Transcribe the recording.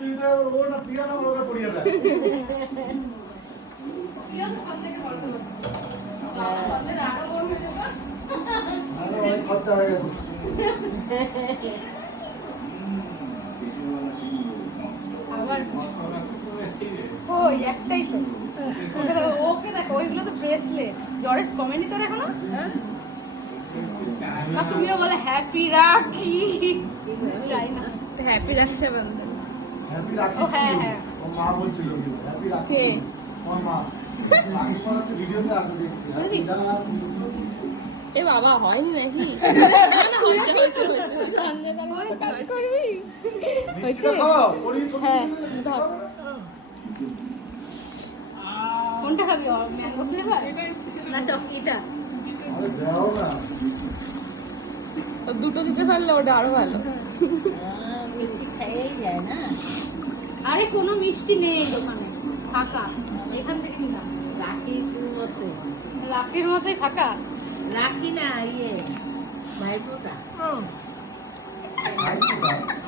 তুই তো ও না প্রিয়া না ওরা পড়িয়ে দেয় প্রিয়া তো কত থেকে বলতে কত রাগা করবে বাবা আরে অনেক খরচা হয়ে গেছে আবার ওই একটাই তো ওকে দেখো ওইগুলো তো ব্রেসলেট জরেস কমেনি তোর এখনো আর তুমিও বলে হ্যাপি রাখি চাই না হ্যাপি রক্ষাবন্ধন। হ্যাপি রাখি ও হ্যাঁ হ্যাঁ ও মা বলছিল হ্যাপি রাখি কে? ওর মা রাখি পড়াচ্ছে ভিডিওতে আছে দেখতে বুঝলি? এ বাবা হয়নি নাকি? না হয়েছে হয়েছে হয়েছে হয়েছে। মিষ্টিটা খাওয়াও পড়িয়ে ছোট হ্যাঁ ধর কোনটা খাবি ম্যাঙ্গো ফ্লেভার না চকলেটটা আরে দাও না ও দুটো দিতে পারলে ওটা আরো ভালো। মিষ্টি খাইয়েই যায় না আরে কোনো মিষ্টি নেই দোকানে ফাঁকা এখান থেকে নিলাম রাখির মতোই লাকির মতোই ফাঁকা রাখি না ইয়ে ভাইফোঁটা খাই তো দাও।